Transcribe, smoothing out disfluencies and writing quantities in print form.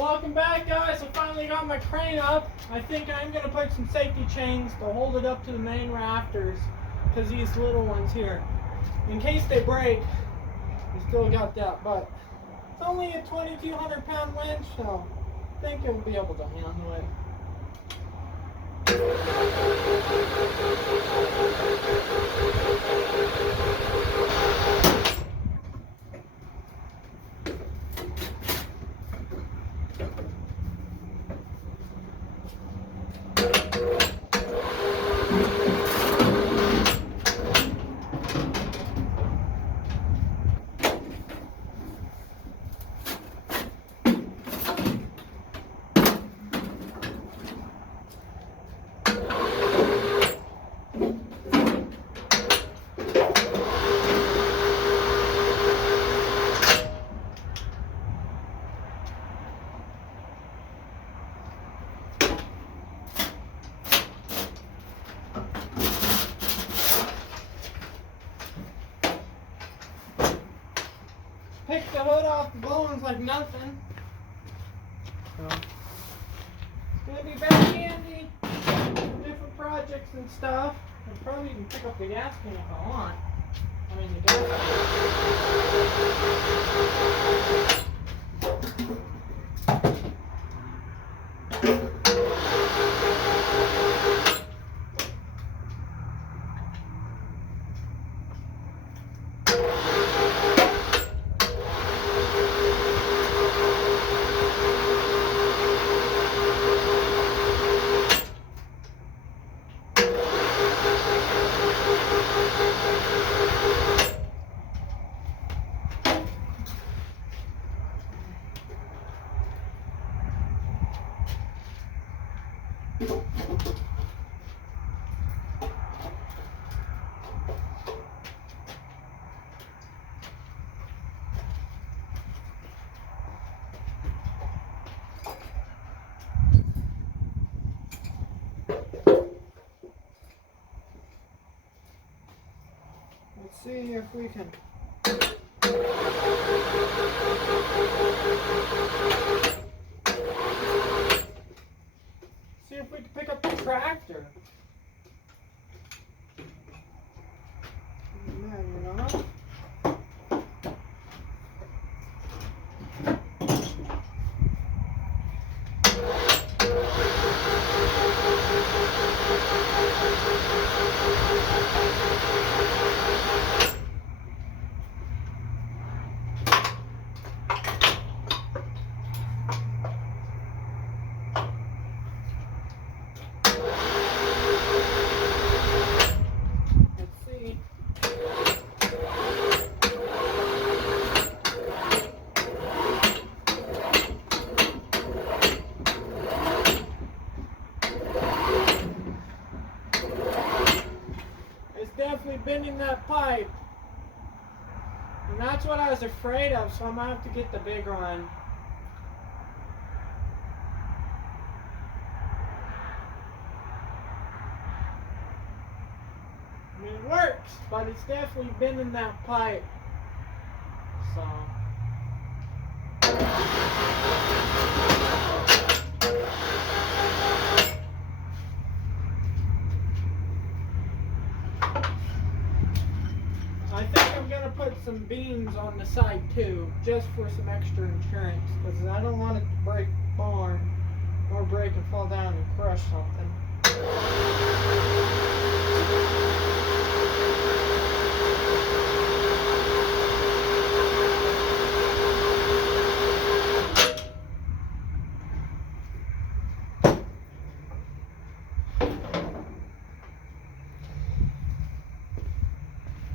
Welcome back, guys. I finally got my crane up. I think I'm going to put some safety chains to hold it up to the main rafters, because these little ones here, in case they break, we still got that. But it's only a 2,200 pound winch, so I think it'll be able to handle it. Pick the hood off the balloons like nothing. So it's gonna be very handy for different projects and stuff. I'll probably even pick up the gas can if I want. I mean the gas Let's see if we can. See if we can pick up the tractor. No, you're not. Definitely bending that pipe, and that's what I was afraid of, so I'm gonna have to get the bigger one. I mean, it works, but it's definitely bending that pipe, so I think I'm going to put some beams on the side too, just for some extra insurance, because I don't want it to break the barn or break and fall down and crush something.